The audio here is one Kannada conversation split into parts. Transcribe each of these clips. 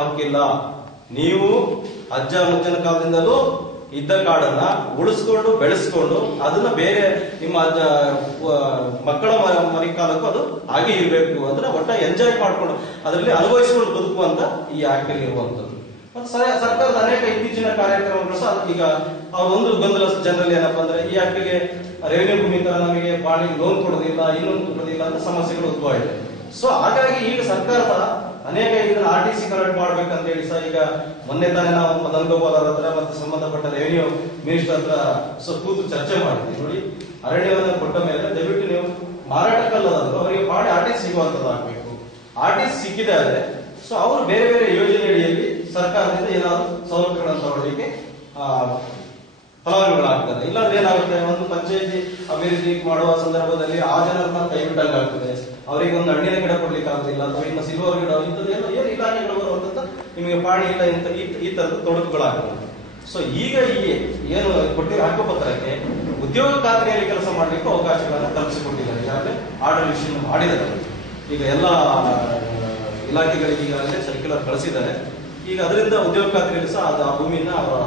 ಹಕ್ಕಿಲ್ಲ. ನೀವು ಅಜ್ಜ ಮುಜ್ಜನ ಕಾಲದಿಂದಲೂ ಇದ್ದ ಕಾಡನ್ನ ಉಳಿಸ್ಕೊಂಡು ಬೆಳೆಸ್ಕೊಂಡು ಅದನ್ನ ಬೇರೆ ನಿಮ್ಮ ಮಕ್ಕಳ ಮರಿ ಕಾಲಕ್ಕೂ ಅದು ಹಾಗೆ ಇರಬೇಕು ಅಂದ್ರೆ ಒಟ್ಟ ಎಂಜಾಯ್ ಮಾಡ್ಕೊಂಡು ಅದರಲ್ಲಿ ಅನುಭವಿಸಿಕೊಂಡು ಬದುಕುವಂತ ಈ ಆಕ್ಟ್ ಅಲ್ಲಿ ಇರುವಂತದ್ದು. ಮತ್ತೆ ಸರ್ಕಾರದ ಅನೇಕ ಇತ್ತೀಚಿನ ಕಾರ್ಯಕ್ರಮಗಳು ಸಹ ಈಗ ಒಂದು ಗೊಂದಲ ಜನರಲ್ಲಿ ಏನಪ್ಪಾ ಅಂದ್ರೆ ಈ ಆಕ್ಟಿಗೆ ರೆವಿನ್ಯೂ ಭೂಮಿ ತರ ನಮಗೆ ಬಾಳಿ ಲೋನ್ ಕೊಡೋದಿಲ್ಲ, ಇನ್ನೊಂದು ಕೊಡೋದಿಲ್ಲ ಅಂತ ಸಮಸ್ಯೆಗಳು ಉದ್ಭವ ಇದೆ. ಸೊ ಹಾಗಾಗಿ ಈಗ ಸರ್ಕಾರದ ಅನೇಕ ಇದನ್ನ RTC ಕಲೆಕ್ಟ್ ಮಾಡ್ಬೇಕಂತ ಹೇಳಿ ಸಹ ಈಗ ಮೊನ್ನೆ ತಾನೇ ನಾವು ಮದನ್ ಗೋಪಾಲ್ ಅವರ ಹತ್ರ ಮತ್ತೆ ಸಂಬಂಧಪಟ್ಟ ರೆವಿನ್ಯೂ ಮಿನಿಸ್ಟರ್ ಹತ್ರ ಕೂತು ಚರ್ಚೆ ಮಾಡಿದ್ವಿ. ನೋಡಿ, ಅರಣ್ಯವನ್ನು ಕೊಟ್ಟ ಮೇಲೆ ದಯವಿಟ್ಟು ನೀವು ಮಾರಾಟಕ್ಕಲ್ಲದಾದ್ರು ಅವರಿಗೆ ಮಾಡಿ RTC ಸಿಗುವಂತದ್ದು ಆಗ್ಬೇಕು. RTC ಸಿಕ್ಕಿದೆ ಆದ್ರೆ ಸೊ ಅವರು ಬೇರೆ ಬೇರೆ ಯೋಜನೆ ಅಡಿಯಲ್ಲಿ ಸರ್ಕಾರದಿಂದ ಏನಾದ್ರು ಸೌಲಭ್ಯಗಳನ್ನು ತಗೊಳ್ಳಿಕ್ಕೆ ಫಲಾನುಭವಿಗಳಾಗ್ತದೆ. ಇಲ್ಲಾಂದ್ರೆ ಏನಾಗುತ್ತೆ, ಒಂದು ಪಂಚಾಯತಿ ಅಭಿವೃದ್ಧಿ ಮಾಡುವ ಸಂದರ್ಭದಲ್ಲಿ ಆ ಜನರನ್ನ ಕೈ ಬಿಟ್ಟಂಗಾಗ್ತದೆ. ಅವರಿಗೆ ಒಂದು ಹಣ್ಣಿನ ಗಿಡ ಕೊಡ್ಲಿಕ್ಕೆ ಆಗುದಿಲ್ಲ, ಅಥವಾ ಇನ್ನು ಸಿಲ್ವರ್ ಗಿಡ ಇಂಥದ್ದೇನೋ ಏನು ಇಲಾಖೆಗಳು ಬರುವಂತ ನಿಮಗೆ ಪಾಣಿ ಇಲ್ಲ ಇಂತ ಈ ತರದ ತೊಡಕುಗಳಾಗ್ತದೆ. ಸೊ ಈಗ ಏನು ಕೊಟ್ಟಿರೋ ಹಕ್ಕುಪತ್ರಕ್ಕೆ ಉದ್ಯೋಗ ಖಾತ್ರಿಯಲ್ಲಿ ಕೆಲಸ ಮಾಡ್ಲಿಕ್ಕೆ ಅವಕಾಶಗಳನ್ನ ಕಲ್ಪಿಸಿಕೊಟ್ಟಿದ್ದಾರೆ. ಈಗಾಗಲೇ ಆರ್ಡರ್ ಇಶ್ಯೂ ಮಾಡಿದ್ದಾರೆ. ಈಗ ಎಲ್ಲ ಇಲಾಖೆಗಳಿಗೆ ಈಗಾಗಲೇ ಸರ್ಕ್ಯುಲರ್ ಕಳಿಸಿದ್ದಾರೆ. ಈಗ ಅದರಿಂದ ಉದ್ಯೋಗ ಖಾತ್ರಿಯಲ್ಲಿ ಸಹ ಆ ಭೂಮಿಯನ್ನ ಅವರ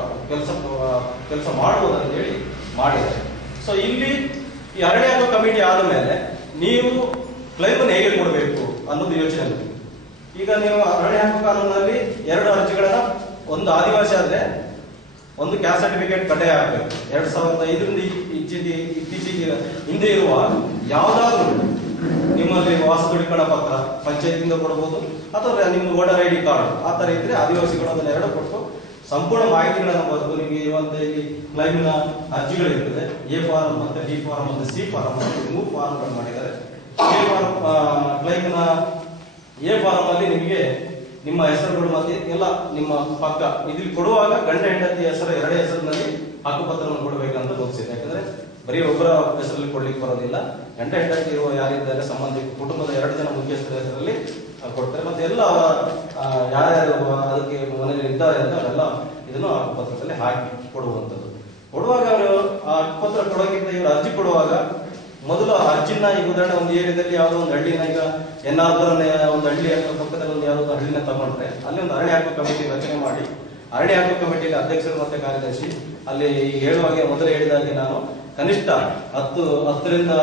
ಕೆಲಸ ಮಾಡಬಹುದಂತ ಹೇಳಿ ಮಾಡಿದ್ದಾರೆ. ಸೊ ಇಲ್ಲಿ ಈ ಅರಣ್ಯ ಹಕ್ಕು ಕಮಿಟಿ ಆದ ಮೇಲೆ ನೀವು ಕ್ಲೈಮ್ ಅನ್ನು ಹೇಗೆ ಕೊಡಬೇಕು ಅನ್ನೋದು ಯೋಚನೆ ಇದೆ. ಈಗ ನೀವು ಅರಣ್ಯ ಹಕ್ಕು ಕಾನೂನಲ್ಲಿ 2 ಅರ್ಜಿಗಳನ್ನ, ಒಂದು ಆದಿವಾಸಿ ಆದ್ರೆ ಒಂದು ಕ್ಯಾಸ್ಟ್ ಸರ್ಟಿಫಿಕೇಟ್ ಕಡ್ಡಾಯ ಆಗಬೇಕು. 2005ರಿಂದ ಇತ್ತೀಚೆಗೆ ಹಿಂದೆ ಇರುವ ಯಾವ್ದಾದ್ರು ನಿಮ್ಮಲ್ಲಿ ವಾಸ ದೃಢೀಕರಣ ಪತ್ರ ಪಂಚಾಯತಿಂದ ಕೊಡಬಹುದು, ಅಥವಾ ನಿಮ್ಮ ವೋಟರ್ ID ಕಾರ್ಡ್ ಆ ತರ ಇದ್ರೆ ಆದಿವಾಸಿಗಳು ಅದನ್ನ 2 ಕೊಟ್ಟು ಸಂಪೂರ್ಣ ಮಾಹಿತಿಗಳನ್ನು ಬರೆದು ನಿಮಗೆ ಇರುವಂತ ಇಲ್ಲಿ ಕ್ಲೈಮಿನ ಅರ್ಜಿಗಳಿರ್ತದೆ. A ಫಾರಂ ಮತ್ತೆ B ಫಾರಂ ಮತ್ತೆ C ಫಾರಂ ಅಂತ 3 ಫಾರಂಗಳನ್ನು ಮಾಡಿದ್ದಾರೆ. A ಫಾರಂ ಕ್ಲೈಮಿನ A ಫಾರಂ ಅಲ್ಲಿ ನಿಮಗೆ ನಿಮ್ಮ ಹೆಸರುಗಳು ಮತ್ತೆ ಎಲ್ಲ ನಿಮ್ಮ ಪಕ್ಕ ಇಲ್ಲಿ ಕೊಡುವಾಗ ಗಂಡ ಹೆಂಡತಿ ಹೆಸರು 2 ಹೆಸರಿನಲ್ಲಿ ಹಕ್ಕುಪತ್ರವನ್ನು ಕೊಡಬೇಕಂತ ತೋರಿಸಿದೆ. ಯಾಕಂದ್ರೆ ಬರೀ ಒಬ್ಬರ ಹೆಸರಲ್ಲಿ ಕೊಡ್ಲಿಕ್ಕೆ ಬರೋದಿಲ್ಲ. ಗಂಡ ಹೆಂಡತಿ ಇರುವ ಯಾರಿದ್ದಾರೆ ಸಂಬಂಧಿಕ ಕುಟುಂಬದ 2 ಜನ ಮುಖ್ಯಸ್ಥರ ಹೆಸರಲ್ಲಿ ಕೊಡ್ತಾರೆ. ಮತ್ತೆ ಎಲ್ಲ ಯಾರ್ಯಾರು ಅದಕ್ಕೆ ಮನೆಯಲ್ಲಿ ಇದ್ದಾರೆ ಅಂತ ಅವೆಲ್ಲ ಇದನ್ನು ಹಕ್ಕುಪತ್ರದಲ್ಲಿ ಹಾಕಿ ಕೊಡುವಂಥದ್ದು. ಕೊಡುವಾಗ ಅವರು ಆ ಹಕ್ಕುಪತ್ರ ಕೊಡೋಕ್ಕಿಂತ ಇವರು ಅರ್ಜಿ ಕೊಡುವಾಗ ಮೊದಲು ಅರ್ಜಿನ ಈಗ ಉದಾಹರಣೆ ಒಂದು ಏರಿಯಾದಲ್ಲಿ ಯಾವುದೋ ಒಂದು ಹಳ್ಳಿನ ಈಗ ಎನ್ನಾರ್ಪುರನ ಒಂದು ಹಳ್ಳಿ ಪಕ್ಕದಲ್ಲಿ ಒಂದು ಯಾವುದೋ ಹಳ್ಳಿನ ತಗೊಂಡ್ರೆ ಅಲ್ಲಿ ಒಂದು ಅರಣ್ಯ ಹಕ್ಕು ಕಮಿಟಿ ರಚನೆ ಮಾಡಿ ಅರಣ್ಯ ಹಕ್ಕು ಕಮಿಟಿಯಲ್ಲಿ ಅಧ್ಯಕ್ಷರು ಮತ್ತೆ ಕಾರ್ಯದರ್ಶಿ ಅಲ್ಲಿ ಹೇಳುವಾಗೆ ಮೊದಲು ಹೇಳಿದಾಗೆ ನಾನು ಕನಿಷ್ಠ 10ರಿಂದ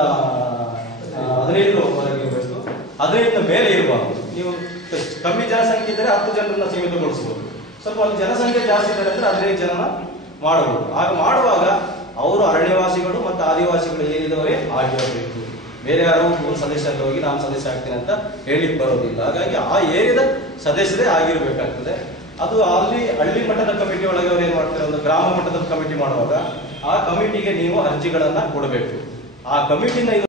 15 ವರೆಗೆ ಇರಬೇಕು. 15ನ ಮೇಲೆ ಇರಬಾರ್ದು. ನೀವು ಕಮ್ಮಿ ಜನಸಂಖ್ಯೆ ಇದ್ದರೆ 10 ಜನರನ್ನ ಸೀಮಿತಗೊಳಿಸಬಹುದು. ಸ್ವಲ್ಪ ಅಲ್ಲಿ ಜನಸಂಖ್ಯೆ ಜಾಸ್ತಿ ಇದ್ದಾರೆ ಅಂದ್ರೆ 15 ಜನನ ಮಾಡಬಹುದು. ಆಗ ಮಾಡುವಾಗ ಅವರು ಅರಣ್ಯವಾಸಿಗಳು ಮತ್ತು ಆದಿವಾಸಿಗಳು ಏನಿದವರೇ ಆಗಿರಬೇಕು. ಬೇರೆ ಯಾರು ಒಂದು ಸದಸ್ಯರಲ್ಲಿ ಹೋಗಿ ನಾನು ಸದಸ್ಯ ಆಗ್ತೀನಿ ಅಂತ ಹೇಳಿಕ್ ಬರೋದಿಲ್ಲ. ಹಾಗಾಗಿ ಆ ಏರಿಯಾದ ಸದಸ್ಯರೇ ಆಗಿರ್ಬೇಕಾಗ್ತದೆ. ಅದು ಅಲ್ಲಿ ಹಳ್ಳಿ ಮಟ್ಟದ ಕಮಿಟಿ ಒಳಗೆ ಅವ್ರು ಏನ್ ಮಾಡ್ತಾರೆ, ಒಂದು ಗ್ರಾಮ ಮಟ್ಟದ ಕಮಿಟಿ ಮಾಡುವಾಗ ಆ ಕಮಿಟಿಗೆ ನೀವು ಅರ್ಜಿಗಳನ್ನ ಕೊಡಬೇಕು. ಆ ಕಮಿಟಿನ